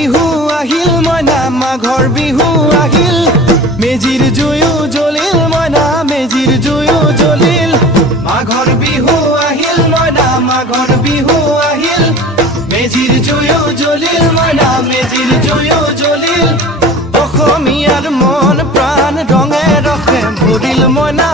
বিহু আহিল মইনা মাঘৰ বিহু আহিল মেজিৰ জুয়ো জ্বলিল মইনা মেজিৰ জুয়ো জ্বলিল মাঘৰ বিহু আহিল মইনা মাঘৰ বিহু আহিল মেজিৰ জুয়ো জ্বলিল মইনা মেজিৰ জুয়ো জ্বলিল অসমীয়াৰ মন প্ৰাণ ৰঙে ৰসে ভৰিল মইনা